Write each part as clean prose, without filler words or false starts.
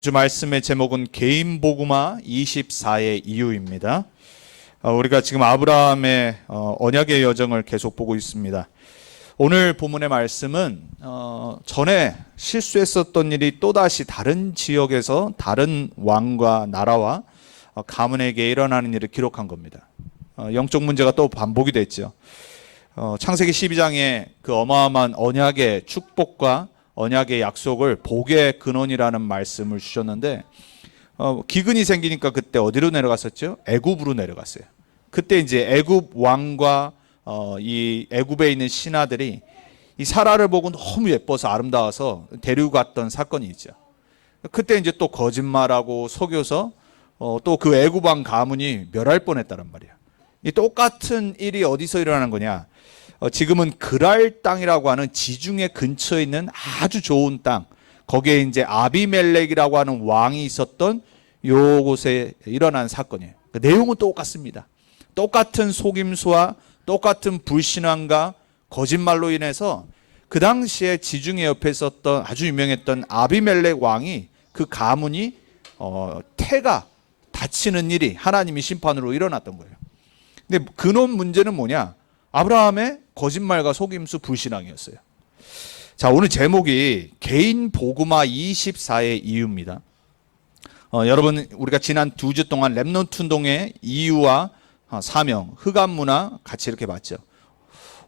주 말씀의 제목은 개인 복음화 24의 이유입니다. 우리가 지금 아브라함의 언약의 여정을 계속 보고 있습니다. 오늘 본문의 말씀은 전에 실수했었던 일이 또다시 다른 지역에서 다른 왕과 나라와 가문에게 일어나는 일을 기록한 겁니다. 영적 문제가 또 반복이 됐죠. 창세기 12장에 그 어마어마한 언약의 축복과 언약의 약속을 복의 근원이라는 말씀을 주셨는데 기근이 생기니까 그때 어디로 내려갔었죠? 애굽으로 내려갔어요. 그때 이제 애굽 왕과 이 애굽에 있는 신하들이 이 사라를 보고 너무 예뻐서 아름다워서 데려갔던 사건이 있죠. 그때 이제 또 거짓말하고 속여서 또 그 애굽 왕 가문이 멸할 뻔했다는 말이야. 이 똑같은 일이 어디서 일어나는 거냐? 지금은 그랄 땅이라고 하는 지중해 근처에 있는 아주 좋은 땅, 거기에 이제 아비멜렉이라고 하는 왕이 있었던 요곳에 일어난 사건이에요. 그 내용은 똑같습니다. 똑같은 속임수와 똑같은 불신앙과 거짓말로 인해서 그 당시에 지중해 옆에 있었던 아주 유명했던 아비멜렉 왕이 그 가문이 태가 다치는 일이 하나님의 심판으로 일어났던 거예요. 근데 근원 문제는 뭐냐? 아브라함의 거짓말과 속임수 불신앙이었어요. 자, 오늘 제목이 개인 복음화 24의 이유입니다. 여러분, 우리가 지난 2주 동안 렘넌트 운동의 이유와 사명, 흑암 문화 같이 이렇게 봤죠.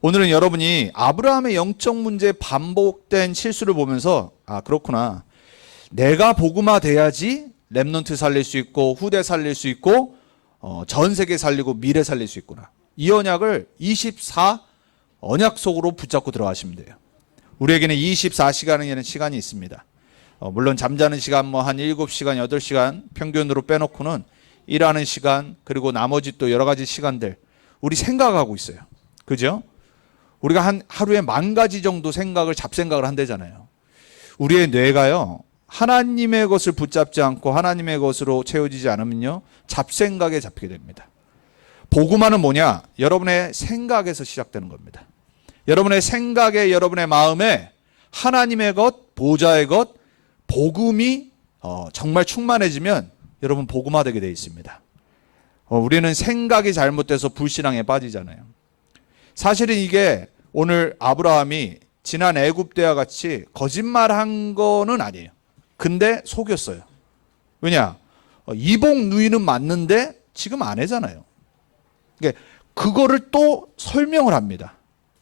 오늘은 여러분이 아브라함의 영적 문제에 반복된 실수를 보면서 그렇구나. 내가 복음화 돼야지 렘넌트 살릴 수 있고 후대 살릴 수 있고 전 세계 살리고 미래 살릴 수 있구나. 이 언약을 24 언약 속으로 붙잡고 들어가시면 돼요. 우리에게는 24시간이라는 시간이 있습니다. 물론 잠자는 시간 한 7시간, 8시간 평균으로 빼놓고는 일하는 시간 그리고 나머지 또 여러 가지 시간들 우리 생각하고 있어요. 그죠? 우리가 한 하루에 10,000가지 정도 잡생각을 한대잖아요. 우리의 뇌가요. 하나님의 것을 붙잡지 않고 하나님의 것으로 채워지지 않으면요. 잡생각에 잡히게 됩니다. 복음화는 뭐냐? 여러분의 생각에서 시작되는 겁니다. 여러분의 생각에 여러분의 마음에 하나님의 것, 보좌의 것, 복음이 정말 충만해지면 여러분 복음화되게 되어 있습니다. 우리는 생각이 잘못돼서 불신앙에 빠지잖아요. 사실은 이게 오늘 아브라함이 지난 애굽 때와 같이 거짓말한 거는 아니에요. 근데 속였어요. 왜냐? 이복 누이는 맞는데 지금 아내잖아요. 그거를 또 설명을 합니다.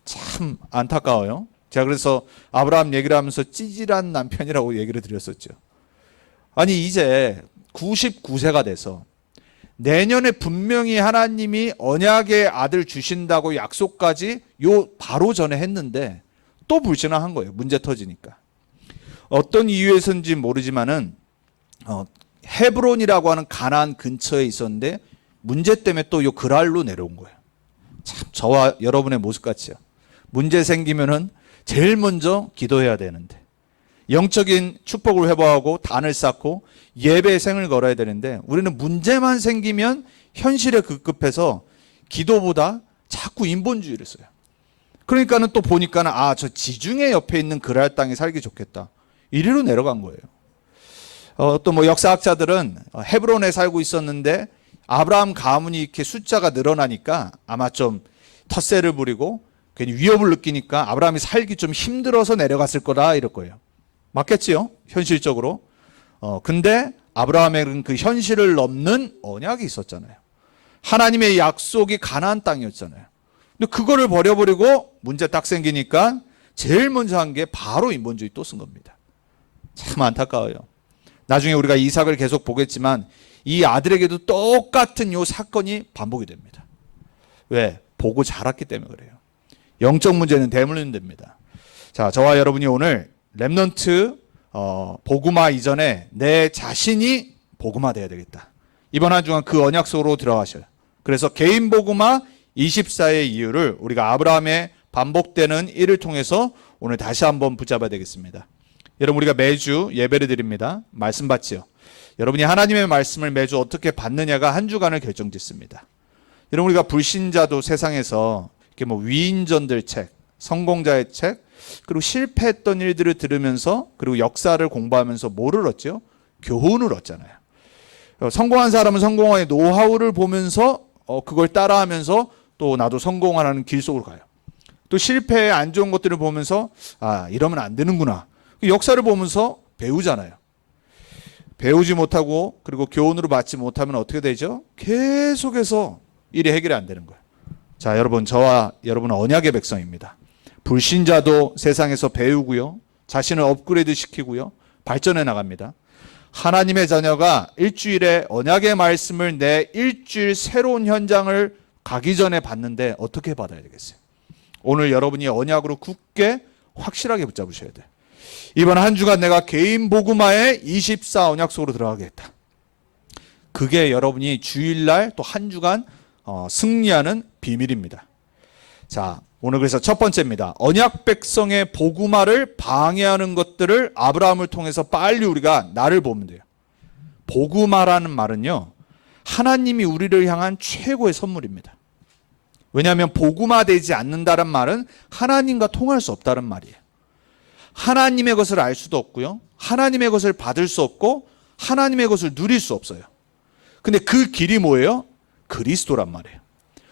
참 안타까워요. 제가 그래서 아브라함 얘기를 하면서 찌질한 남편이라고 얘기를 드렸었죠. 아니 이제 99세가 돼서 내년에 분명히 하나님이 언약의 아들 주신다고 약속까지 바로 전에 했는데 또 불신앙한 거예요. 문제 터지니까. 어떤 이유에서인지 모르지만은 헤브론이라고 하는 가나안 근처에 있었는데 문제 때문에 또 요 그랄로 내려온 거예요. 참 저와 여러분의 모습 같지요. 문제 생기면은 제일 먼저 기도해야 되는데 영적인 축복을 회복하고 단을 쌓고 예배의 생을 걸어야 되는데 우리는 문제만 생기면 현실에 급급해서 기도보다 자꾸 인본주의를 써요. 그러니까는 또 보니까는 저 지중해 옆에 있는 그랄 땅에 살기 좋겠다. 이리로 내려간 거예요. 또 역사학자들은 헤브론에 살고 있었는데 아브라함 가문이 이렇게 숫자가 늘어나니까 아마 좀 텃세를 부리고 괜히 위협을 느끼니까 아브라함이 살기 좀 힘들어서 내려갔을 거다 이럴 거예요. 맞겠지요? 현실적으로. 근데 아브라함에게는 그 현실을 넘는 언약이 있었잖아요. 하나님의 약속이 가나안 땅이었잖아요. 근데 그거를 버려버리고 문제 딱 생기니까 제일 먼저 한 게 바로 인본주의 또 쓴 겁니다. 참 안타까워요. 나중에 우리가 이삭을 계속 보겠지만 이 아들에게도 똑같은 요 사건이 반복이 됩니다. 왜? 보고 자랐기 때문에 그래요. 영적 문제는 대물림 됩니다. 자, 저와 여러분이 오늘 렘넌트 복음화 이전에 내 자신이 복음화 돼야 되겠다. 이번 한 주간 그 언약 속으로 들어가셔요. 그래서 개인 복음화 24의 이유를 우리가 아브라함의 반복되는 일을 통해서 오늘 다시 한번 붙잡아야 되겠습니다. 여러분 우리가 매주 예배를 드립니다. 말씀 받지요. 여러분이 하나님의 말씀을 매주 어떻게 받느냐가 한 주간을 결정짓습니다. 여러분 우리가 불신자도 세상에서 이렇게 위인전들 책, 성공자의 책, 그리고 실패했던 일들을 들으면서 그리고 역사를 공부하면서 뭐를 얻죠? 교훈을 얻잖아요. 성공한 사람은 성공의 노하우를 보면서 그걸 따라하면서 또 나도 성공하는 길 속으로 가요. 또 실패의 안 좋은 것들을 보면서 이러면 안 되는구나. 역사를 보면서 배우잖아요. 배우지 못하고 그리고 교훈으로 받지 못하면 어떻게 되죠? 계속해서 일이 해결이 안 되는 거예요. 자, 여러분, 저와 여러분은 언약의 백성입니다. 불신자도 세상에서 배우고요. 자신을 업그레이드 시키고요. 발전해 나갑니다. 하나님의 자녀가 일주일에 언약의 말씀을 내 일주일 새로운 현장을 가기 전에 받는데 어떻게 받아야 되겠어요? 오늘 여러분이 언약으로 굳게 확실하게 붙잡으셔야 돼요. 이번 한 주간 내가 개인 복음화의 24 언약 속으로 들어가겠다. 그게 여러분이 주일날 또 한 주간 승리하는 비밀입니다. 자, 오늘 그래서 첫 번째입니다. 언약 백성의 복음화를 방해하는 것들을 아브라함을 통해서 빨리 우리가 나를 보면 돼요. 복음화라는 말은요, 하나님이 우리를 향한 최고의 선물입니다. 왜냐하면 복음화되지 않는다는 말은 하나님과 통할 수 없다는 말이에요. 하나님의 것을 알 수도 없고요, 하나님의 것을 받을 수 없고 하나님의 것을 누릴 수 없어요. 근데 그 길이 뭐예요? 그리스도란 말이에요.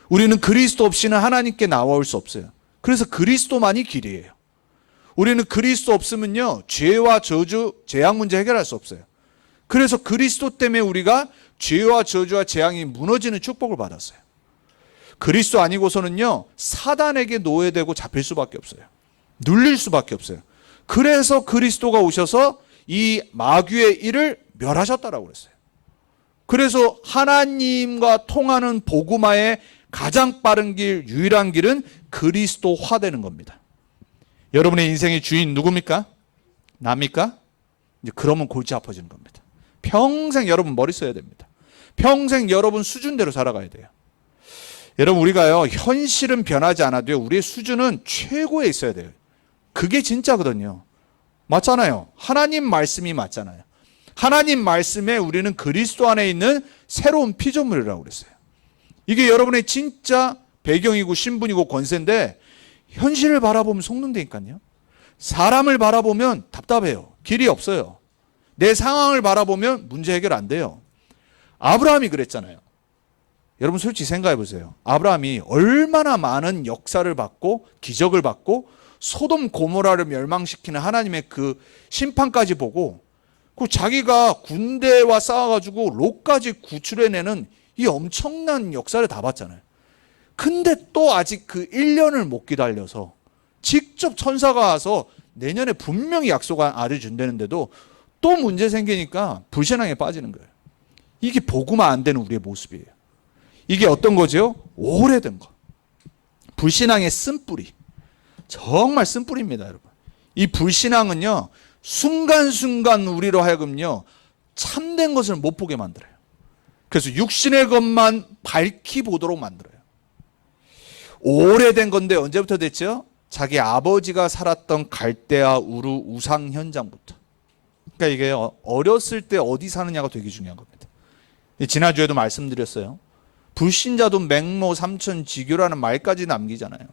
우리는 그리스도 없이는 하나님께 나올 수 없어요. 그래서 그리스도만이 길이에요. 우리는 그리스도 없으면요, 죄와 저주, 재앙 문제 해결할 수 없어요. 그래서 그리스도 때문에 우리가 죄와 저주와 재앙이 무너지는 축복을 받았어요. 그리스도 아니고서는요, 사단에게 노예되고 잡힐 수밖에 없어요. 눌릴 수밖에 없어요. 그래서 그리스도가 오셔서 이 마귀의 일을 멸하셨다라고 그랬어요. 그래서 하나님과 통하는 복음화의 가장 빠른 길, 유일한 길은 그리스도화 되는 겁니다. 여러분의 인생의 주인 누굽니까? 납니까? 이제 그러면 골치 아파지는 겁니다. 평생 여러분 머리 써야 됩니다. 평생 여러분 수준대로 살아가야 돼요. 여러분, 우리가요, 현실은 변하지 않아도요, 우리의 수준은 최고에 있어야 돼요. 그게 진짜거든요. 맞잖아요. 하나님 말씀이 맞잖아요. 하나님 말씀에 우리는 그리스도 안에 있는 새로운 피조물이라고 그랬어요. 이게 여러분의 진짜 배경이고 신분이고 권세인데 현실을 바라보면 속는다니까요. 사람을 바라보면 답답해요. 길이 없어요. 내 상황을 바라보면 문제 해결 안 돼요. 아브라함이 그랬잖아요. 여러분 솔직히 생각해 보세요. 아브라함이 얼마나 많은 역사를 받고 기적을 받고 소돔 고모라를 멸망시키는 하나님의 그 심판까지 보고 그 자기가 군대와 싸워가지고 롯까지 구출해내는 이 엄청난 역사를 다 봤잖아요. 근데 또 아직 그 1년을 못 기다려서 직접 천사가 와서 내년에 분명히 약속한 아를 준다는데도 또 문제 생기니까 불신앙에 빠지는 거예요. 이게 복음화 안 되는 우리의 모습이에요. 이게 어떤 거죠? 오래된 거. 불신앙의 쓴뿌리. 정말 쓴뿌리입니다, 여러분. 이 불신앙은요, 순간순간 우리로 하여금요, 참된 것을 못 보게 만들어요. 그래서 육신의 것만 밝히 보도록 만들어요. 오래된 건데 언제부터 됐죠? 자기 아버지가 살았던 갈대아 우루 우상 현장부터. 그러니까 이게 어렸을 때 어디 사느냐가 되게 중요한 겁니다. 지난주에도 말씀드렸어요. 불신자도 맹모 삼천지교라는 말까지 남기잖아요.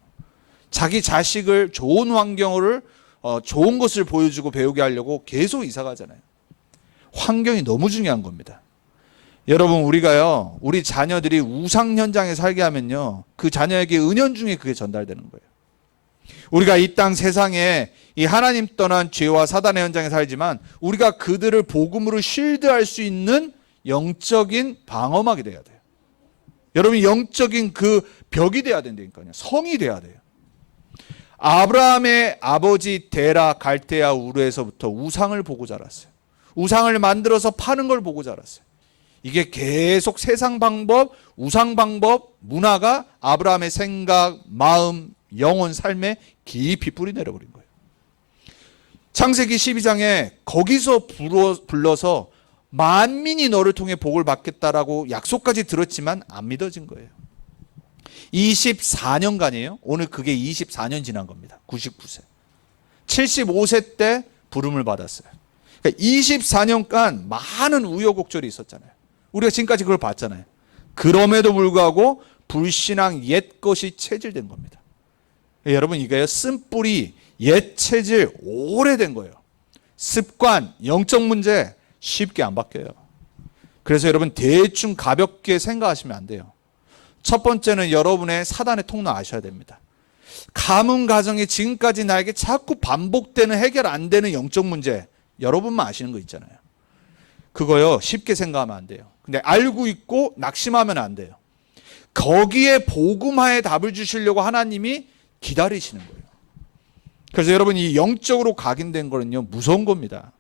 자기 자식을 좋은 환경을 좋은 것을 보여주고 배우게 하려고 계속 이사 가잖아요. 환경이 너무 중요한 겁니다. 여러분, 우리가요, 우리 자녀들이 우상 현장에 살게 하면요, 그 자녀에게 은연중에 그게 전달되는 거예요. 우리가 이 땅 세상에 이 하나님 떠난 죄와 사단의 현장에 살지만 우리가 그들을 복음으로 쉴드할 수 있는 영적인 방어막이 돼야 돼요. 여러분, 영적인 그 벽이 돼야 된다니까요. 성이 돼야 돼요. 아브라함의 아버지 데라 갈대아 우르에서부터 우상을 보고 자랐어요. 우상을 만들어서 파는 걸 보고 자랐어요. 이게 계속 세상 방법, 우상 방법, 문화가 아브라함의 생각, 마음, 영혼, 삶에 깊이 뿌리 내려버린 거예요. 창세기 12장에 거기서 불러서 만민이 너를 통해 복을 받겠다라고 약속까지 들었지만 안 믿어진 거예요. 24년간이에요. 오늘 그게 24년 지난 겁니다. 99세. 75세 때 부름을 받았어요. 그러니까 24년간 많은 우여곡절이 있었잖아요. 우리가 지금까지 그걸 봤잖아요. 그럼에도 불구하고 불신앙 옛 것이 체질된 겁니다. 여러분, 이거요, 쓴뿌리, 옛 체질, 오래된 거예요. 습관, 영적 문제, 쉽게 안 바뀌어요. 그래서 여러분 대충 가볍게 생각하시면 안 돼요. 첫 번째는 여러분의 사단의 통로 아셔야 됩니다. 가문 가정이 지금까지 나에게 자꾸 반복되는 해결 안 되는 영적 문제, 여러분만 아시는 거 있잖아요. 그거요 쉽게 생각하면 안 돼요. 근데 알고 있고 낙심하면 안 돼요. 거기에 복음화의 답을 주시려고 하나님이 기다리시는 거예요. 그래서 여러분 이 영적으로 각인된 거는요 무서운 겁니다.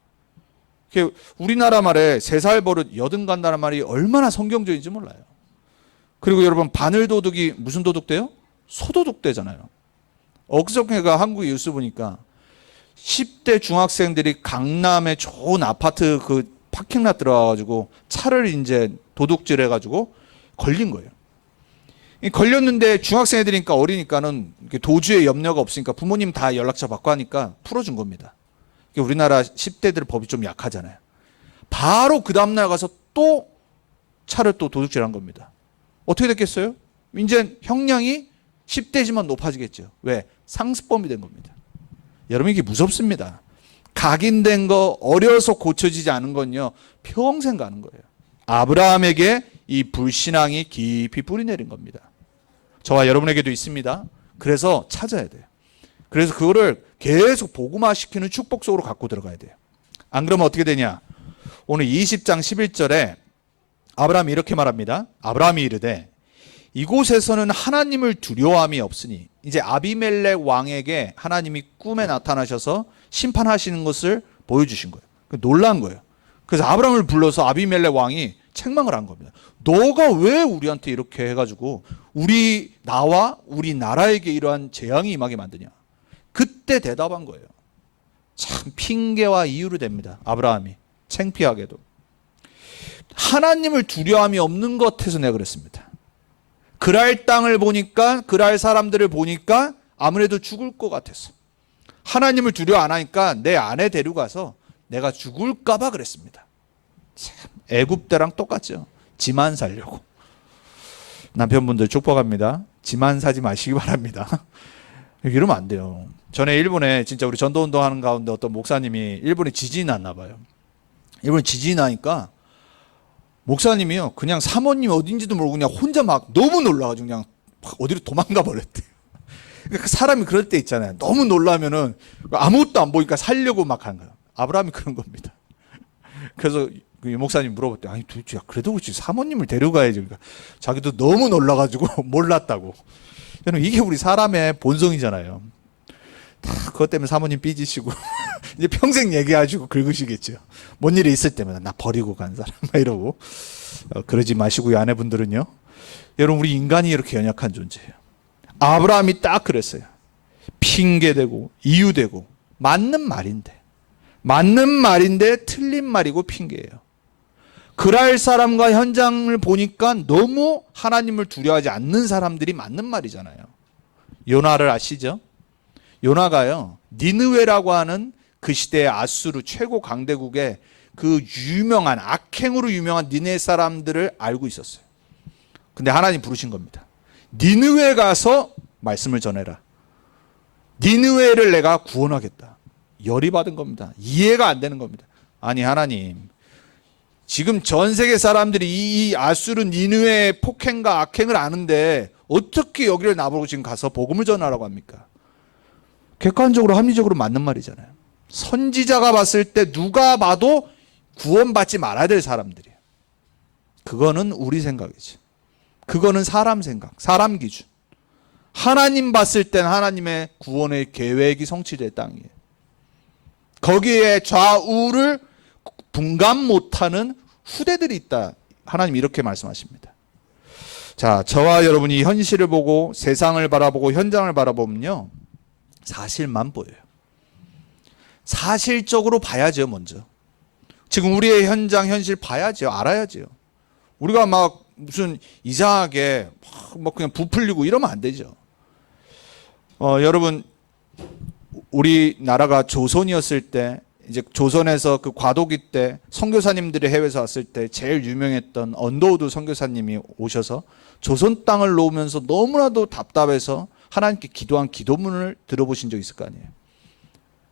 우리나라 말에 3살 버릇 여든 간다는 말이 얼마나 성경적인지 몰라요. 그리고 여러분 바늘 도둑이 무슨 도둑돼요? 소도둑되잖아요. 엊그저께가 한국 뉴스 보니까 10대 중학생들이 강남의 좋은 아파트 그 파킹lot 들어가가지고 차를 이제 도둑질 해가지고 걸린 거예요. 걸렸는데 중학생 애들이니까 어리니까는 도주에 염려가 없으니까 부모님 다 연락처 받고 하니까 풀어준 겁니다. 우리나라 10대들 법이 좀 약하잖아요. 바로 그 다음날 가서 또 차를 또 도둑질한 겁니다. 어떻게 됐겠어요? 이제 형량이 10대지만 높아지겠죠. 왜? 상습범이 된 겁니다. 여러분 이게 무섭습니다. 각인된 거 어려서 고쳐지지 않은 건요 평생 가는 거예요. 아브라함에게 이 불신앙이 깊이 뿌리내린 겁니다. 저와 여러분에게도 있습니다. 그래서 찾아야 돼요. 그래서 그거를 계속 복음화시키는 축복 속으로 갖고 들어가야 돼요. 안 그러면 어떻게 되냐? 오늘 20장 11절에 아브라함이 이렇게 말합니다. 아브라함이 이르되 이곳에서는 하나님을 두려워함이 없으니, 이제 아비멜렉 왕에게 하나님이 꿈에 나타나셔서 심판하시는 것을 보여주신 거예요. 놀란 거예요. 그래서 아브라함을 불러서 아비멜렉 왕이 책망을 한 겁니다. 너가 왜 우리한테 이렇게 해가지고 나와 우리 나라에게 이러한 재앙이 임하게 만드냐. 그때 대답한 거예요. 참 핑계와 이유로 됩니다. 아브라함이 창피하게도 하나님을 두려움이 없는 것 같아서 내가 그랬습니다. 그랄 땅을 보니까, 그랄 사람들을 보니까 아무래도 죽을 것 같았어. 하나님을 두려워 안 하니까 내 아내 데려가서 내가 죽을까 봐 그랬습니다. 참 애굽 때랑 똑같죠. 지만 살려고. 남편분들 축복합니다. 지만 사지 마시기 바랍니다. 이러면 안 돼요. 전에 일본에 진짜 우리 전도운동 하는 가운데 어떤 목사님이 일본에 지진이 났나 봐요. 일본에 지진이 나니까 목사님이요 그냥 사모님 어딘지도 모르고 그냥 혼자 막 너무 놀라가지고 그냥 어디로 도망가 버렸대요. 그러니까 사람이 그럴 때 있잖아요. 너무 놀라면은 아무것도 안 보니까 살려고 막 하는 거예요. 아브라함이 그런 겁니다. 그래서 그 목사님 물어봤대요. 아니 도대체 그래도 그렇지 사모님을 데려가야지. 그러니까 자기도 너무 놀라가지고 몰랐다고. 여러분 이게 우리 사람의 본성이잖아요. 다 그것 때문에 사모님 삐지시고 이제 평생 얘기하시고 긁으시겠죠. 뭔 일이 있을 때마다 나 버리고 간 사람 막 이러고. 그러지 마시고요. 아내분들은요. 여러분 우리 인간이 이렇게 연약한 존재예요. 아브라함이 딱 그랬어요. 핑계대고 이유대고 맞는 말인데 틀린 말이고 핑계예요. 그랄 사람과 현장을 보니까 너무 하나님을 두려워하지 않는 사람들이 맞는 말이잖아요. 요나를 아시죠? 요나가요 니느웨라고 하는 그 시대의 아수르 최고 강대국의 그 유명한 악행으로 유명한 니네 사람들을 알고 있었어요. 근데 하나님 부르신 겁니다. 니느웨 가서 말씀을 전해라. 니느웨를 내가 구원하겠다. 열이 받은 겁니다. 이해가 안 되는 겁니다. 아니 하나님 지금 전 세계 사람들이 이 아수르 니느웨의 폭행과 악행을 아는데 어떻게 여기를 나보고 지금 가서 복음을 전하라고 합니까? 객관적으로 합리적으로 맞는 말이잖아요. 선지자가 봤을 때 누가 봐도 구원받지 말아야 될 사람들이에요. 그거는 우리 생각이지. 그거는 사람 생각, 사람 기준. 하나님 봤을 땐 하나님의 구원의 계획이 성취될 땅이에요. 거기에 좌우를 분간 못하는 후대들이 있다. 하나님 이렇게 말씀하십니다. 자, 저와 여러분이 현실을 보고 세상을 바라보고 현장을 바라보면요. 사실만 보여요. 사실적으로 봐야죠, 먼저. 지금 우리의 현장, 현실 봐야죠. 알아야죠. 우리가 막 무슨 이상하게 막 그냥 부풀리고 이러면 안 되죠. 여러분, 우리나라가 조선이었을 때, 이제 조선에서 그 과도기 때 선교사님들이 해외에서 왔을 때 제일 유명했던 언더우드 선교사님이 오셔서 조선 땅을 놓으면서 너무나도 답답해서 하나님께 기도한 기도문을 들어보신 적 있을 거 아니에요.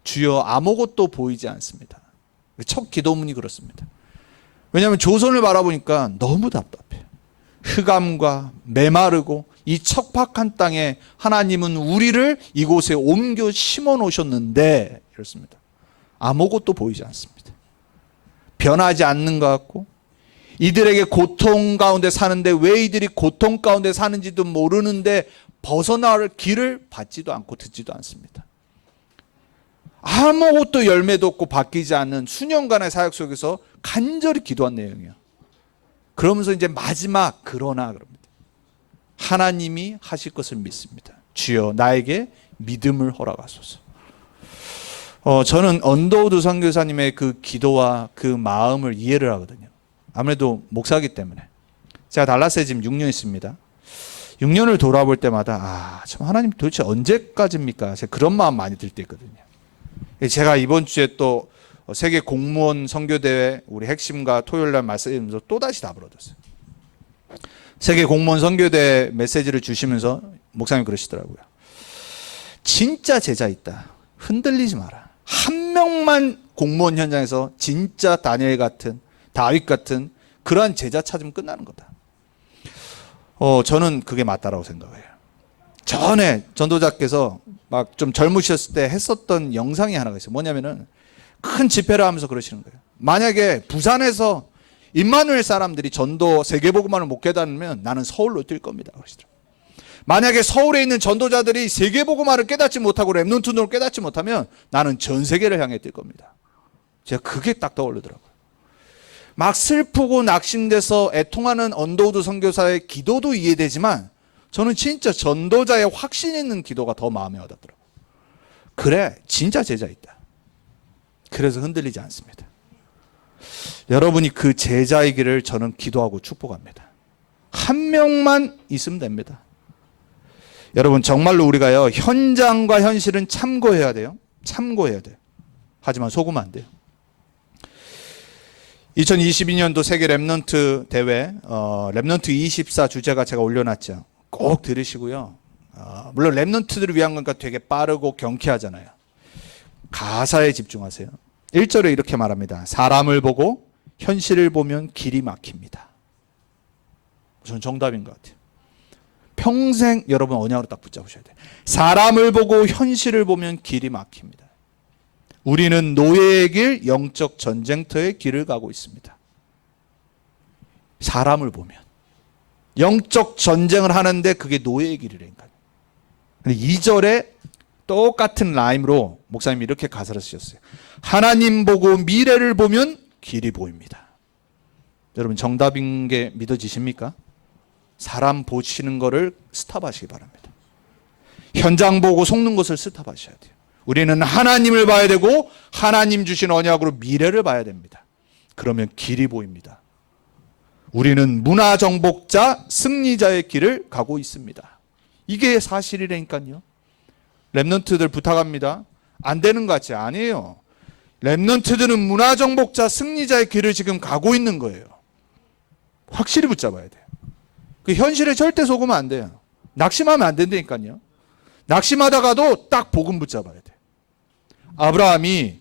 주여 아무것도 보이지 않습니다. 첫 기도문이 그렇습니다. 왜냐하면 조선을 바라보니까 너무 답답해요. 흑암과 메마르고 이 척박한 땅에 하나님은 우리를 이곳에 옮겨 심어 놓으셨는데 이렇습니다. 아무것도 보이지 않습니다. 변하지 않는 것 같고, 이들에게 고통 가운데 사는데 왜 이들이 고통 가운데 사는지도 모르는데 벗어날 길을 받지도 않고 듣지도 않습니다. 아무것도 열매도 없고 바뀌지 않는 수년간의 사역 속에서 간절히 기도한 내용이에요. 그러면서 이제 마지막 그러나 그럽니다. 하나님이 하실 것을 믿습니다. 주여 나에게 믿음을 허락하소서. 저는 언더우드 선교사님의 그 기도와 그 마음을 이해를 하거든요. 아무래도 목사이기 때문에. 제가 달라스에 지금 6년 있습니다. 6년을 돌아볼 때마다 참 하나님 도대체 언제까지입니까? 제가 그런 마음 많이 들 때 있거든요. 제가 이번 주에 또 세계 공무원 선교대회 우리 핵심과 토요일날 말씀드리면서 또다시 답을 얻었어요. 세계 공무원 선교대회 메시지를 주시면서 목사님 그러시더라고요. 진짜 제자 있다. 흔들리지 마라. 한 명만 공무원 현장에서 진짜 다니엘 같은, 다윗 같은 그러한 제자 찾으면 끝나는 거다. 저는 그게 맞다라고 생각해요. 전에 전도자께서 막 좀 젊으셨을 때 했었던 영상이 하나가 있어요. 뭐냐면은 큰 집회를 하면서 그러시는 거예요. 만약에 부산에서 임마누엘 사람들이 전도 세계복음화를 못 깨닫으면 나는 서울로 뛸 겁니다. 그러시더라고요. 만약에 서울에 있는 전도자들이 세계복음화를 깨닫지 못하고 렘넌트를 깨닫지 못하면 나는 전 세계를 향해 뛸 겁니다. 제가 그게 딱 떠오르더라고요. 막 슬프고 낙심돼서 애통하는 언더우드 선교사의 기도도 이해되지만 저는 진짜 전도자의 확신 있는 기도가 더 마음에 와닿더라고요. 그래, 진짜 제자 있다. 그래서 흔들리지 않습니다. 여러분이 그 제자이기를 저는 기도하고 축복합니다. 한 명만 있으면 됩니다. 여러분 정말로 우리가요 현장과 현실은 참고해야 돼요. 참고해야 돼요. 하지만 속으면 안 돼요. 2022년도 세계 렘넌트 대회 렘넌트 24 주제가 제가 올려놨죠. 꼭 들으시고요. 물론 렘넌트들을 위한 거니까 되게 빠르고 경쾌하잖아요. 가사에 집중하세요. 1절에 이렇게 말합니다. 사람을 보고 현실을 보면 길이 막힙니다. 저는 정답인 것 같아요. 평생 여러분 언약으로 딱 붙잡으셔야 돼요. 사람을 보고 현실을 보면 길이 막힙니다. 우리는 노예의 길, 영적 전쟁터의 길을 가고 있습니다. 사람을 보면 영적 전쟁을 하는데 그게 노예의 길이라니까요. 근데 2절에 똑같은 라임으로 목사님이 이렇게 가사를 쓰셨어요. 하나님 보고 미래를 보면 길이 보입니다. 여러분 정답인 게 믿어지십니까? 사람 보시는 거를 스탑하시기 바랍니다. 현장 보고 속는 것을 스탑하셔야 돼요. 우리는 하나님을 봐야 되고 하나님 주신 언약으로 미래를 봐야 됩니다. 그러면 길이 보입니다. 우리는 문화정복자, 승리자의 길을 가고 있습니다. 이게 사실이라니까요. 렘넌트들 부탁합니다. 안 되는 것 같지? 아니에요. 렘넌트들은 문화정복자, 승리자의 길을 지금 가고 있는 거예요. 확실히 붙잡아야 돼요. 그 현실에 절대 속으면 안 돼요. 낙심하면 안 된다니까요. 낙심하다가도 딱 복음 붙잡아야 돼요. 아브라함이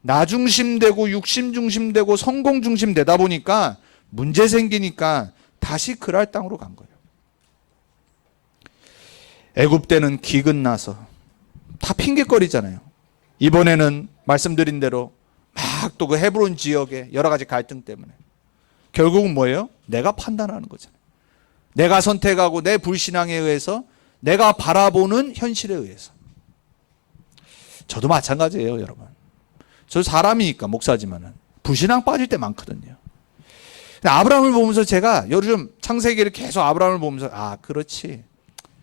나 중심 되고 육심 중심 되고 성공 중심 되다 보니까 문제 생기니까 다시 그랄 땅으로 간 거예요. 애굽 때는 기근 나서 다 핑계거리잖아요. 이번에는 말씀드린 대로 막 또 그 헤브론 지역에 여러 가지 갈등 때문에 결국은 뭐예요? 내가 판단하는 거잖아요. 내가 선택하고 내 불신앙에 의해서 내가 바라보는 현실에 의해서. 저도 마찬가지예요, 여러분. 저 사람이니까 목사지만은 불신앙 빠질 때 많거든요. 아브라함을 보면서 제가 요즘 창세기를 계속 아브라함을 보면서 그렇지.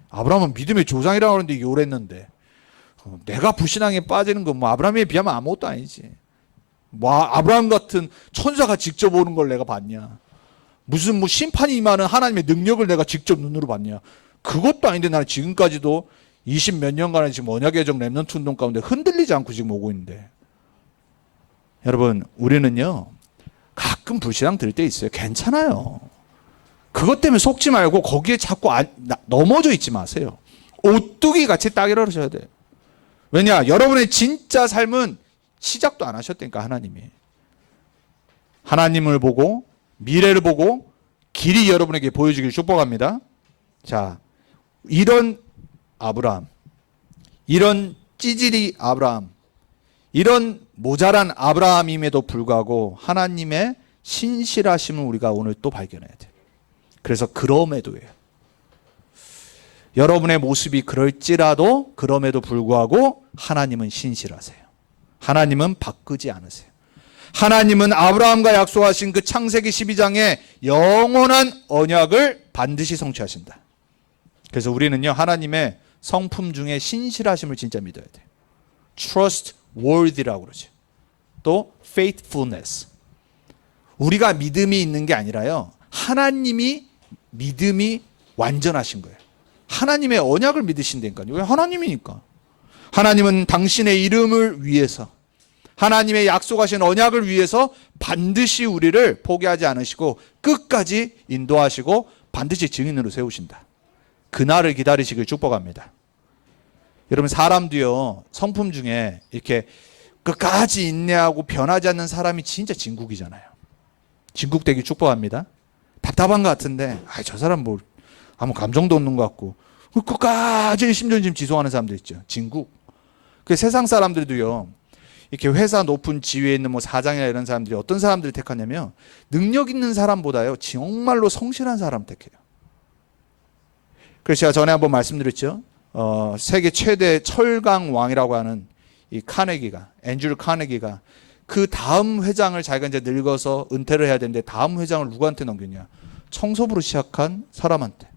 아브라함은 믿음의 조상이라고 하는데 요랬는데 내가 불신앙에 빠지는 건 뭐 아브라함에 비하면 아무것도 아니지. 뭐 아브라함 같은 천사가 직접 오는 걸 내가 봤냐. 무슨 뭐 심판이 임하는 하나님의 능력을 내가 직접 눈으로 봤냐. 그것도 아닌데 나는 지금까지도 20 몇 년간의 지금 언약의 정 렘넌트 운동 가운데 흔들리지 않고 지금 오고 있는데. 여러분 우리는요 가끔 불신앙 들 때 있어요. 괜찮아요. 그것 때문에 속지 말고 거기에 자꾸 넘어져 있지 마세요. 오뚜기 같이 딱 일어서셔야 돼요. 왜냐? 여러분의 진짜 삶은 시작도 안 하셨다니까 하나님이. 하나님을 보고 미래를 보고 길이 여러분에게 보여주길 축복합니다. 자, 이런 아브라함, 이런 찌질이 아브라함, 이런 모자란 아브라함임에도 불구하고 하나님의 신실하심을 우리가 오늘 또 발견해야 돼요. 그래서 그럼에도예요. 여러분의 모습이 그럴지라도 그럼에도 불구하고 하나님은 신실하세요. 하나님은 바꾸지 않으세요. 하나님은 아브라함과 약속하신 그 창세기 12장의 영원한 언약을 반드시 성취하신다. 그래서 우리는요, 하나님의 성품 중에 신실하심을 진짜 믿어야 돼요. trustworthy라고 그러죠. 또 faithfulness. 우리가 믿음이 있는 게 아니라요, 하나님이 믿음이 완전하신 거예요. 하나님의 언약을 믿으신다니까요. 왜? 하나님이니까. 하나님은 당신의 이름을 위해서, 하나님의 약속하신 언약을 위해서 반드시 우리를 포기하지 않으시고 끝까지 인도하시고 반드시 증인으로 세우신다. 그날을 기다리시길 축복합니다. 여러분, 사람도요, 성품 중에 이렇게 끝까지 인내하고 변하지 않는 사람이 진짜 진국이잖아요. 진국되길 축복합니다. 답답한 것 같은데, 저 사람 뭐 아무 감정도 없는 것 같고 끝까지 일심전심 지속하는 사람들 있죠. 진국. 그 세상 사람들도요, 이렇게 회사 높은 지위에 있는 뭐 사장이나 이런 사람들이 어떤 사람들을 택하냐면 능력 있는 사람보다요, 정말로 성실한 사람 택해요. 그래서 제가 전에 한번 말씀드렸죠. 세계 최대 철강 왕이라고 하는 이 카네기가, 앤드류 카네기가 그 다음 회장을 자기가 이제 늙어서 은퇴를 해야 되는데 다음 회장을 누구한테 넘겼냐? 청소부로 시작한 사람한테.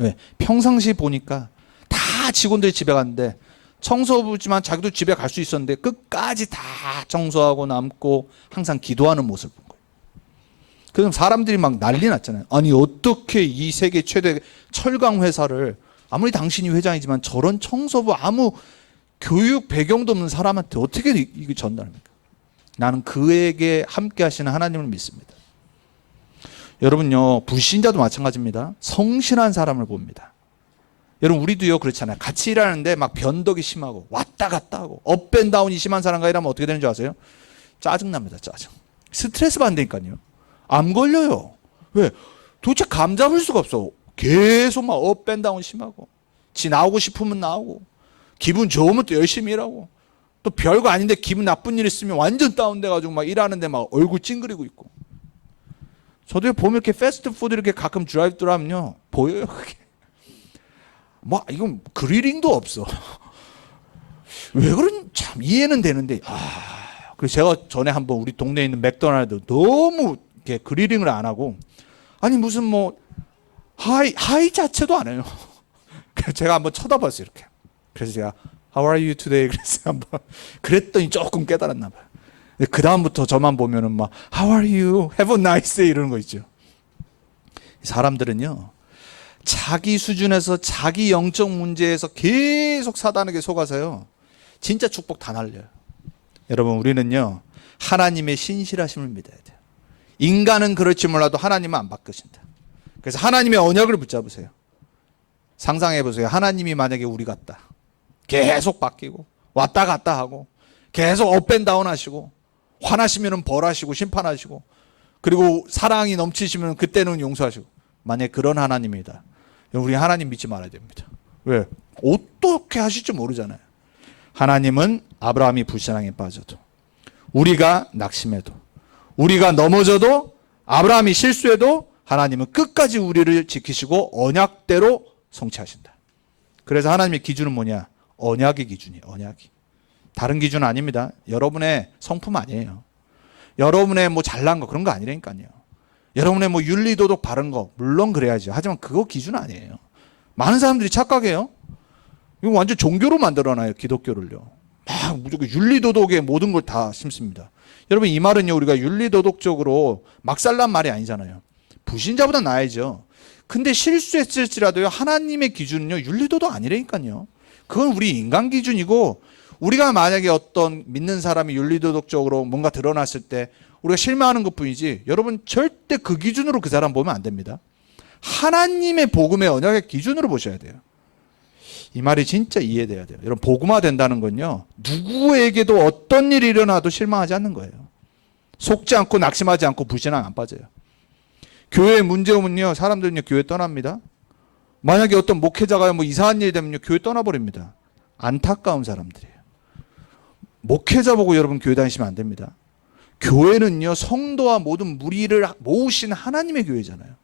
왜? 평상시 보니까 다 직원들이 집에 갔는데 청소부지만 자기도 집에 갈 수 있었는데 끝까지 다 청소하고 남고 항상 기도하는 모습을 본 거예요. 그럼 사람들이 막 난리 났잖아요. 아니, 어떻게 이 세계 최대 철강 회사를, 아무리 당신이 회장이지만 저런 청소부 아무 교육 배경도 없는 사람한테 어떻게 이거 전달합니까? 나는 그에게 함께 하시는 하나님을 믿습니다. 여러분요, 불신자도 마찬가지입니다. 성실한 사람을 봅니다. 여러분, 우리도요 그렇잖아요. 같이 일하는데 막 변덕이 심하고 왔다 갔다 하고 업앤다운이 심한 사람과 일하면 어떻게 되는 줄 아세요? 짜증납니다. 짜증. 스트레스 받는다니까요. 암 걸려요. 왜? 도대체 감 잡을 수가 없어. 계속 막 업앤다운 심하고, 지 나오고 싶으면 나오고, 기분 좋으면 또 열심히 일하고, 또 별거 아닌데 기분 나쁜 일 있으면 완전 다운돼가지고 막 일하는데 막 얼굴 찡그리고 있고. 저도 보면 이렇게 패스트푸드 이렇게 가끔 드라이브드루 하면요, 보여요. 그게. 뭐 이건 그릴링도 없어. 왜 그런, 참 이해는 되는데. 그래서 제가 전에 한번 우리 동네에 있는 맥도날드 너무 이렇게 그릴링을 안 하고, 아니 무슨 뭐 하이 자체도 안 해요. 그래서 제가 한번 쳐다봤어요, 이렇게. 그래서 제가 How are you today? 그래서 한번 그랬더니 조금 깨달았나 봐요. 그 다음부터 저만 보면은 막 How are you? Have a nice day 이러는 거 있죠. 사람들은요, 자기 수준에서 자기 영적 문제에서 계속 사단에게 속아서요, 진짜 축복 다 날려요. 여러분, 우리는요, 하나님의 신실하심을 믿어야 돼요. 인간은 그럴지 몰라도 하나님은 안 바꾸신다. 그래서 하나님의 언약을 붙잡으세요. 상상해 보세요. 하나님이 만약에 우리 같다. 계속 바뀌고 왔다 갔다 하고 계속 업앤다운 하시고, 화나시면 벌하시고 심판하시고, 그리고 사랑이 넘치시면 그때는 용서하시고. 만약에 그런 하나님이다, 우리 하나님 믿지 말아야 됩니다. 왜? 어떻게 하실지 모르잖아요. 하나님은 아브라함이 불신앙에 빠져도, 우리가 낙심해도, 우리가 넘어져도, 아브라함이 실수해도 하나님은 끝까지 우리를 지키시고 언약대로 성취하신다. 그래서 하나님의 기준은 뭐냐? 언약의 기준이에요. 언약이. 다른 기준은 아닙니다. 여러분의 성품 아니에요. 여러분의 뭐 잘난 거 그런 거 아니라니까요. 여러분의 뭐 윤리도덕 바른 거 물론 그래야죠. 하지만 그거 기준 아니에요. 많은 사람들이 착각해요. 이거 완전 종교로 만들어놔요, 기독교를요. 막 무조건 윤리도덕에 모든 걸 다 심습니다. 여러분, 이 말은요, 우리가 윤리도덕적으로 막살난 말이 아니잖아요. 불신자보다 나아야죠. 근데 실수했을지라도요, 하나님의 기준은요, 윤리도덕 아니라니까요. 그건 우리 인간 기준이고, 우리가 만약에 어떤 믿는 사람이 윤리도덕적으로 뭔가 드러났을 때 우리가 실망하는 것뿐이지, 여러분 절대 그 기준으로 그 사람 보면 안 됩니다. 하나님의 복음의 언약의 기준으로 보셔야 돼요. 이 말이 진짜 이해돼야 돼요. 여러분, 복음화 된다는 건요, 누구에게도 어떤 일이 일어나도 실망하지 않는 거예요. 속지 않고 낙심하지 않고 불신앙 안 빠져요. 교회에 문제 오면요, 사람들은요 교회 떠납니다. 만약에 어떤 목회자가 뭐 이상한 일이 되면요 교회 떠나버립니다. 안타까운 사람들이에요. 목회자 보고 여러분 교회 다니시면 안 됩니다. 교회는요 성도와 모든 무리를 모으신 하나님의 교회잖아요.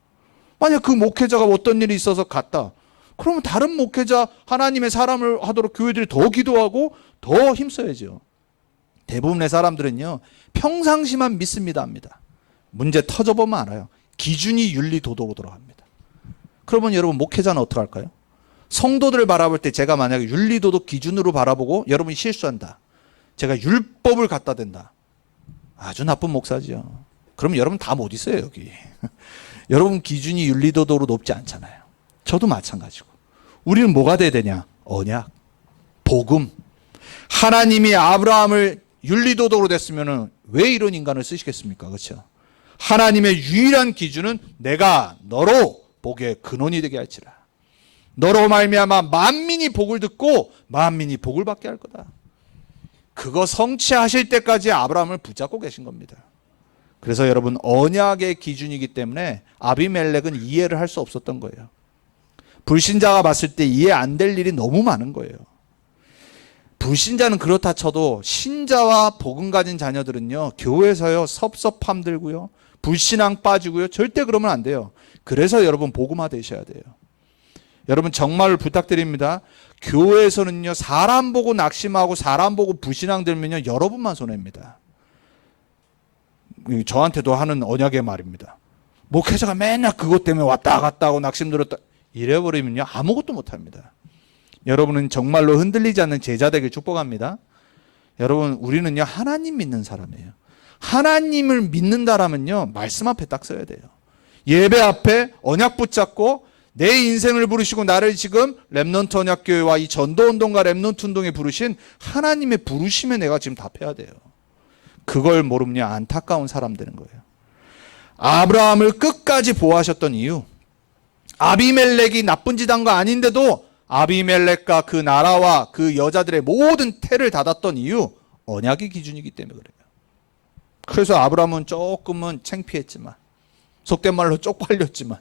만약 그 목회자가 어떤 일이 있어서 갔다, 그러면 다른 목회자 하나님의 사람을 하도록 교회들이 더 기도하고 더 힘써야죠. 대부분의 사람들은요 평상시만 믿습니다 합니다. 문제 터져보면 알아요. 기준이 윤리 도덕으로 들어갑니다. 그러면 여러분 목회자는 어떻게 할까요? 성도들을 바라볼 때 제가 만약에 윤리 도덕 기준으로 바라보고 여러분이 실수한다, 제가 율법을 갖다 댄다, 아주 나쁜 목사지요. 그러면 여러분 다 못 있어요 여기. 여러분 기준이 윤리 도덕으로 높지 않잖아요. 저도 마찬가지고. 우리는 뭐가 돼야 되냐? 언약, 복음. 하나님이 아브라함을 윤리 도덕으로 됐으면 왜 이런 인간을 쓰시겠습니까? 그렇죠? 하나님의 유일한 기준은 내가 너로 복의 근원이 되게 할지라. 너로 말미암아 만민이 복을 듣고 만민이 복을 받게 할 거다. 그거 성취하실 때까지 아브라함을 붙잡고 계신 겁니다. 그래서 여러분 언약의 기준이기 때문에 아비멜렉은 이해를 할 수 없었던 거예요. 불신자가 봤을 때 이해 안 될 일이 너무 많은 거예요. 불신자는 그렇다 쳐도 신자와 복음 가진 자녀들은요 교회에서요 섭섭함 들고요 불신앙 빠지고요 절대 그러면 안 돼요. 그래서 여러분 복음화 되셔야 돼요. 여러분 정말 부탁드립니다. 교회에서는요 사람 보고 낙심하고 사람 보고 불신앙 들면요 여러분만 손해입니다. 저한테도 하는 언약의 말입니다. 목회자가 맨날 그것 때문에 왔다 갔다 하고 낙심 들었다 이래버리면요 아무것도 못합니다. 여러분은 정말로 흔들리지 않는 제자 되길 축복합니다. 여러분 우리는요 하나님 믿는 사람이에요. 하나님을 믿는다라면요 말씀 앞에 딱 서야 돼요. 예배 앞에 언약 붙잡고 내 인생을 부르시고 나를 지금 렘넌트 언약교회와 이 전도운동과 렘넌트 운동에 부르신 하나님의 부르심에 내가 지금 답해야 돼요. 그걸 모르면 안타까운 사람 되는 거예요. 아브라함을 끝까지 보호하셨던 이유, 아비멜렉이 나쁜 짓 한 거 아닌데도 아비멜렉과 그 나라와 그 여자들의 모든 태를 닫았던 이유, 언약의 기준이기 때문에 그래요. 그래서 아브라함은 조금은 창피했지만, 속된 말로 쪽팔렸지만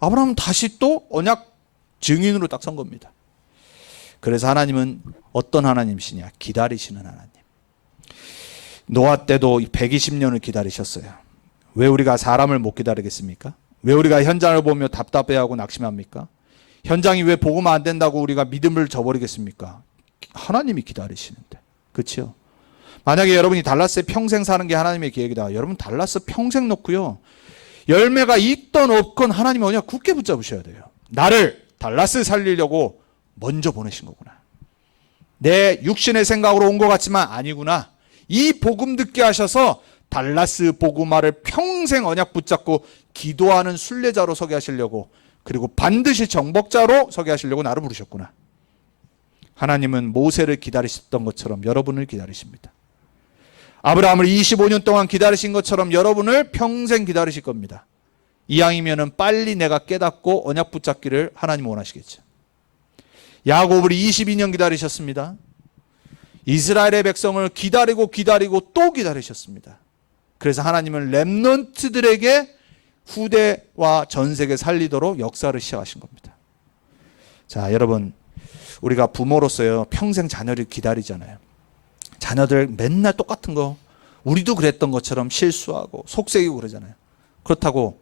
아브라함은 다시 또 언약 증인으로 딱 선 겁니다. 그래서 하나님은 어떤 하나님이시냐? 기다리시는 하나님. 노아 때도 120년을 기다리셨어요. 왜 우리가 사람을 못 기다리겠습니까? 왜 우리가 현장을 보며 답답해하고 낙심합니까? 현장이 왜 복음 안 된다고 우리가 믿음을 저버리겠습니까? 하나님이 기다리시는데. 그렇죠? 만약에 여러분이 달라스에 평생 사는 게 하나님의 계획이다. 여러분 달라스 평생 놓고요. 열매가 있던 없건 하나님 언약 굳게 붙잡으셔야 돼요. 나를 달라스 살리려고 먼저 보내신 거구나. 내 육신의 생각으로 온 것 같지만 아니구나. 이 복음 듣게 하셔서 달라스 복음화를 평생 언약 붙잡고 기도하는 순례자로 서게 하시려고, 그리고 반드시 정복자로 서게 하시려고 나를 부르셨구나. 하나님은 모세를 기다리셨던 것처럼 여러분을 기다리십니다. 아브라함을 25년 동안 기다리신 것처럼 여러분을 평생 기다리실 겁니다. 이왕이면 빨리 내가 깨닫고 언약 붙잡기를 하나님 원하시겠죠. 야곱을 22년 기다리셨습니다. 이스라엘의 백성을 기다리고 또 기다리셨습니다. 그래서 하나님은 렘넌트들에게 후대와 전 세계 살리도록 역사를 시작하신 겁니다. 자, 여러분, 우리가 부모로서요 평생 자녀를 기다리잖아요. 자녀들 맨날 똑같은 거, 우리도 그랬던 것처럼 실수하고 속색이고 그러잖아요. 그렇다고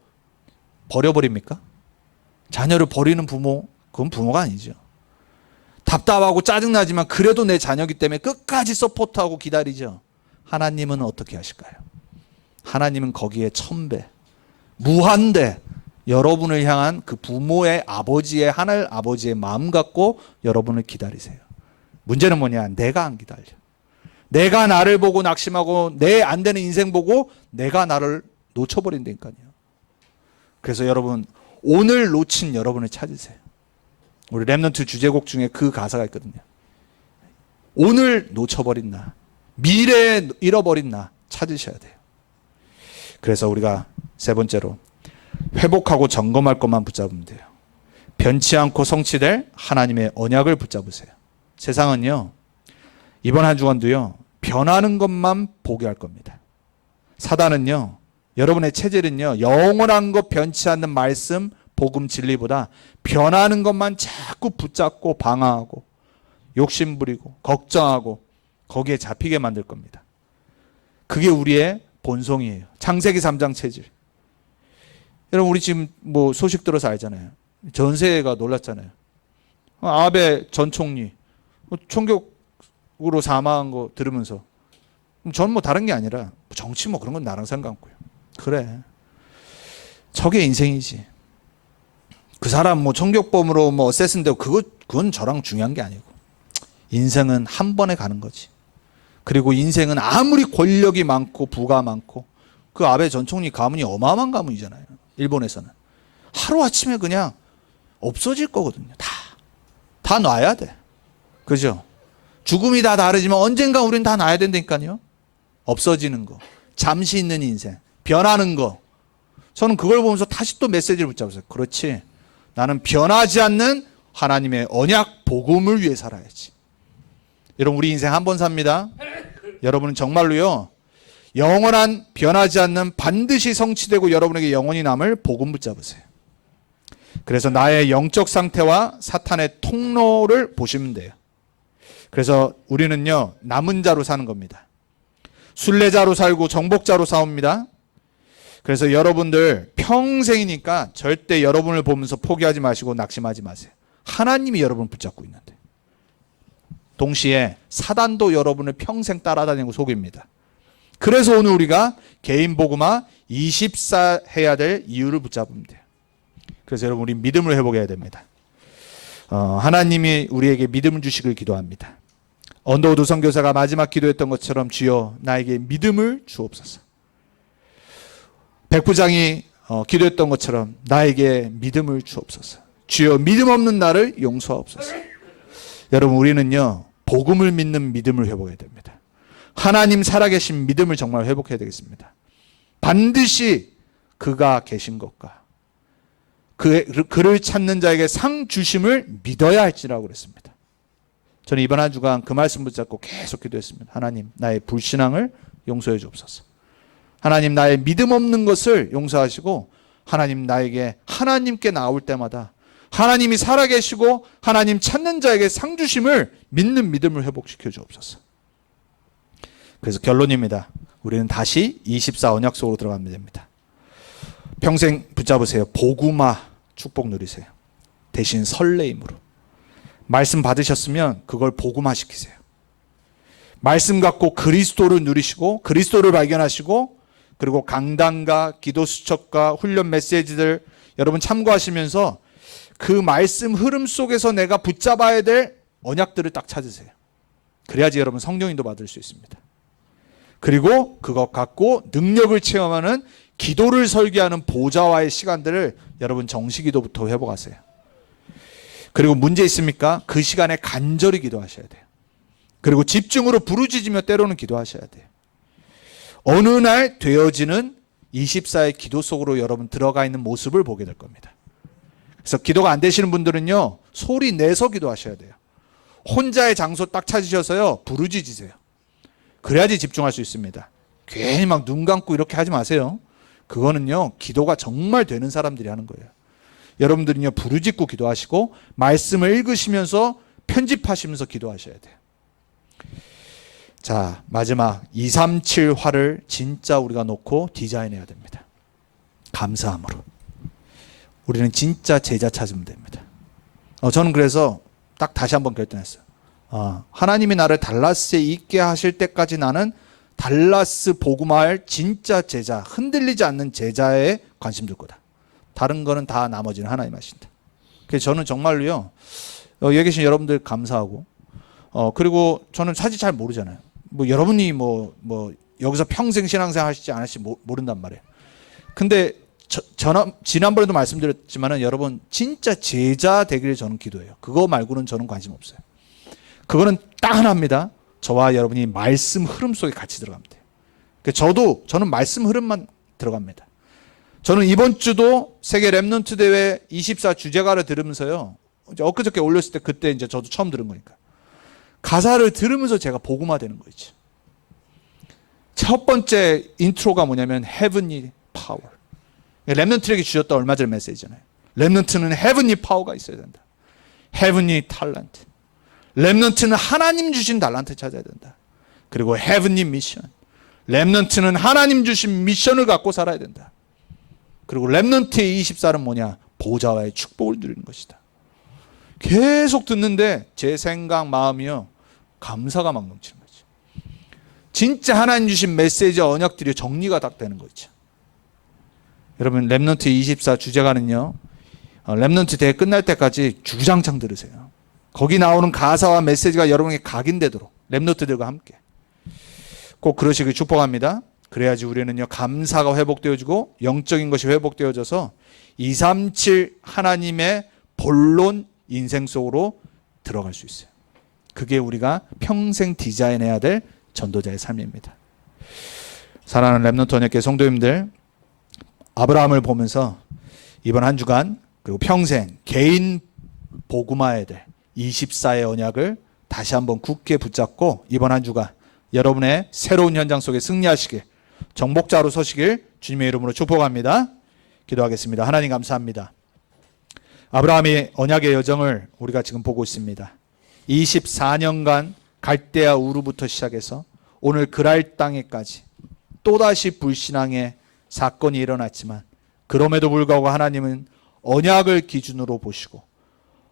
버려버립니까? 자녀를 버리는 부모, 그건 부모가 아니죠. 답답하고 짜증나지만 그래도 내 자녀이기 때문에 끝까지 서포트하고 기다리죠. 하나님은 어떻게 하실까요? 하나님은 거기에 1000배, 무한대 여러분을 향한 그 부모의 아버지의, 하늘 아버지의 마음 갖고 여러분을 기다리세요. 문제는 뭐냐? 내가 안 기다려. 내가 나를 보고 낙심하고 내 안 되는 인생 보고 내가 나를 놓쳐버린다니까요. 그래서 여러분, 오늘 놓친 여러분을 찾으세요. 우리 렘넌트 주제곡 중에 그 가사가 있거든요. 오늘 놓쳐버린 나, 미래에 잃어버린 나 찾으셔야 돼요. 그래서 우리가 세 번째로 회복하고 점검할 것만 붙잡으면 돼요. 변치 않고 성취될 하나님의 언약을 붙잡으세요. 세상은요, 이번 한 주간도요 변하는 것만 보게 할 겁니다. 사단은요, 여러분의 체질은요, 영원한 것 변치 않는 말씀, 복음, 진리보다 변하는 것만 자꾸 붙잡고 방황하고 욕심 부리고 걱정하고 거기에 잡히게 만들 겁니다. 그게 우리의 본성이에요. 창세기 3장 체질. 여러분, 우리 지금 뭐 소식 들어서 알잖아요. 전세가 놀랐잖아요. 아베 전 총리 총격으로 사망한 거 들으면서 전 뭐 다른 게 아니라 정치 뭐 그런 건 나랑 상관없고요. 그래, 저게 인생이지. 그 사람 뭐 총격범으로 뭐 어세신되고 그건 저랑 중요한 게 아니고, 인생은 한 번에 가는 거지. 그리고 인생은 아무리 권력이 많고 부가 많고, 그 아베 전 총리 가문이 어마어마한 가문이잖아요. 일본에서는 하루아침에 그냥 없어질 거거든요. 다 놔야 돼. 그죠? 죽음이 다 다르지만 언젠가 우리는 다 놔야 된다니까요. 없어지는 거, 잠시 있는 인생, 변하는 거. 저는 그걸 보면서 다시 또 메시지를 붙잡았어요. 그렇지, 나는 변하지 않는 하나님의 언약 복음을 위해 살아야지. 여러분, 우리 인생 한 번 삽니다. 여러분은 정말로요, 영원한 변하지 않는 반드시 성취되고 여러분에게 영원히 남을 복음 붙잡으세요. 그래서 나의 영적 상태와 사탄의 통로를 보시면 돼요. 그래서 우리는요, 남은 자로 사는 겁니다. 순례자로 살고 정복자로 싸웁니다. 그래서 여러분들 평생이니까 절대 여러분을 보면서 포기하지 마시고 낙심하지 마세요. 하나님이 여러분을 붙잡고 있는데, 동시에 사단도 여러분을 평생 따라다니고 속입니다. 그래서 오늘 우리가 개인 복음화 24 해야 될 이유를 붙잡으면 돼요. 그래서 여러분, 우리 믿음을 회복해야 됩니다. 하나님이 우리에게 믿음을 주시길 기도합니다. 언더우드 선교사가 마지막 기도했던 것처럼, 주여 나에게 믿음을 주옵소서. 백부장이 기도했던 것처럼 나에게 믿음을 주옵소서. 주여 믿음 없는 나를 용서하옵소서. 여러분, 우리는요, 복음을 믿는 믿음을 회복해야 됩니다. 하나님 살아계신 믿음을 정말 회복해야 되겠습니다. 반드시 그가 계신 것과 그를 찾는 자에게 상 주심을 믿어야 할지라고 그랬습니다. 저는 이번 한 주간 그 말씀 붙잡고 계속 기도했습니다. 하나님, 나의 불신앙을 용서해 주옵소서. 하나님, 나의 믿음 없는 것을 용서하시고, 하나님, 나에게 하나님께 나올 때마다 하나님이 살아계시고 하나님 찾는 자에게 상 주심을 믿는 믿음을 회복시켜 주옵소서. 그래서 결론입니다. 우리는 다시 24 언약 속으로 들어가면 됩니다. 평생 붙잡으세요. 복음화 축복 누리세요. 대신 설레임으로. 말씀 받으셨으면 그걸 복음화 시키세요. 말씀 갖고 그리스도를 누리시고 그리스도를 발견하시고, 그리고 강단과 기도 수첩과 훈련 메시지들 여러분 참고하시면서 그 말씀 흐름 속에서 내가 붙잡아야 될 언약들을 딱 찾으세요. 그래야지 여러분 성령인도 받을 수 있습니다. 그리고 그것 갖고 능력을 체험하는 기도를 설계하는 보좌와의 시간들을 여러분 정시기도부터 회복하세요. 그리고 문제 있습니까? 그 시간에 간절히 기도하셔야 돼요. 그리고 집중으로 부르짖으며 때로는 기도하셔야 돼요. 어느 날 되어지는 24의 기도 속으로 여러분 들어가 있는 모습을 보게 될 겁니다. 그래서 기도가 안 되시는 분들은요, 소리 내서 기도하셔야 돼요. 혼자의 장소 딱 찾으셔서요, 부르짖으세요. 그래야지 집중할 수 있습니다. 괜히 막 눈 감고 이렇게 하지 마세요. 그거는요, 기도가 정말 되는 사람들이 하는 거예요. 여러분들은요, 부르짖고 기도하시고 말씀을 읽으시면서 편집하시면서 기도하셔야 돼요. 자, 마지막 237화를 진짜 우리가 놓고 디자인해야 됩니다. 감사함으로. 우리는 진짜 제자 찾으면 됩니다. 저는 그래서 딱 다시 한번 결단했어요. 하나님이 나를 달라스에 있게 하실 때까지 나는 달라스 복음화할 진짜 제자, 흔들리지 않는 제자에 관심 둘 거다. 다른 거는 다 나머지는 하나님 하신다. 그래서 저는 정말로요, 여기 계신 여러분들 감사하고, 그리고 저는 사실 잘 모르잖아요. 뭐 여러분이 뭐 여기서 평생 신앙생활 하실지 안 하실지 모른단 말이에요. 근데 지난번에도 말씀드렸지만은 여러분 진짜 제자 되기를 저는 기도해요. 그거 말고는 저는 관심 없어요. 그거는 딱 하나입니다. 저와 여러분이 말씀 흐름 속에 같이 들어가면 돼요. 저는 말씀 흐름만 들어갑니다. 저는 이번 주도 세계 랩넌트 대회 24 주제가를 들으면서요, 엊그저께 올렸을 때 그때 이제 저도 처음 들은 거니까 가사를 들으면서 제가 복음화 되는 거 있죠. 첫 번째 인트로가 뭐냐면 heavenly power. 렘넌트에게 주셨다 얼마 전 메시지잖아요. 렘넌트는 heavenly power가 있어야 된다. heavenly talent. 렘넌트는 하나님 주신 달란트 찾아야 된다. 그리고 heavenly mission. 렘넌트는 하나님 주신 미션을 갖고 살아야 된다. 그리고 렘넌트의 24는 뭐냐? 보좌와의 축복을 누리는 것이다. 계속 듣는데 제 생각, 마음이요, 감사가 막 넘치는 거죠. 진짜 하나님 주신 메시지, 언약들이 정리가 딱 되는 거죠. 여러분, 렘넌트 24 주제가는요, 렘넌트 대회 끝날 때까지 주장창 들으세요. 거기 나오는 가사와 메시지가 여러분에게 각인되도록 렘넌트들과 함께 꼭 그러시길 축복합니다. 그래야지 우리는요, 감사가 회복되어지고 영적인 것이 회복되어져서 237 하나님의 본론 인생 속으로 들어갈 수 있어요. 그게 우리가 평생 디자인해야 될 전도자의 삶입니다. 사랑하는 렘넌트 언약궤 성도님들, 아브라함을 보면서 이번 한 주간 그리고 평생 개인 복음화해야 될 24의 언약을 다시 한번 굳게 붙잡고 이번 한 주간 여러분의 새로운 현장 속에 승리하시길, 정복자로 서시길 주님의 이름으로 축복합니다. 기도하겠습니다. 하나님 감사합니다. 아브라함의 언약의 여정을 우리가 지금 보고 있습니다. 24년간 갈대아 우르부터 시작해서 오늘 그랄 땅에까지 또다시 불신앙의 사건이 일어났지만 그럼에도 불구하고 하나님은 언약을 기준으로 보시고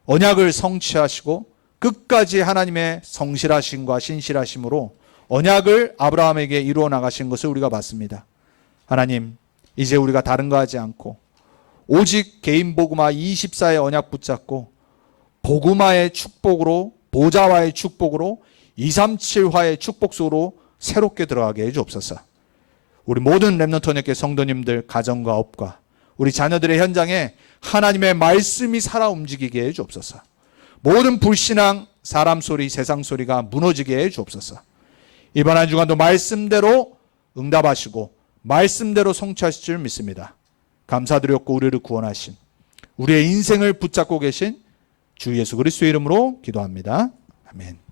언약을 성취하시고 끝까지 하나님의 성실하심과 신실하심으로 언약을 아브라함에게 이루어 나가신 것을 우리가 봤습니다. 하나님, 이제 우리가 다른 거 하지 않고 오직 개인 복음화 24의 언약 붙잡고 복음화의 축복으로, 보좌와의 축복으로 237화의 축복 속으로 새롭게 들어가게 해 주옵소서. 우리 모든 렘넌트 언약궤 성도님들 가정과 업과 우리 자녀들의 현장에 하나님의 말씀이 살아 움직이게 해 주옵소서. 모든 불신앙, 사람 소리, 세상 소리가 무너지게 해 주옵소서. 이번 한 주간도 말씀대로 응답하시고 말씀대로 성취하실 줄 믿습니다. 감사드렸고 우리를 구원하신, 우리의 인생을 붙잡고 계신 주 예수 그리스도의 이름으로 기도합니다. 아멘.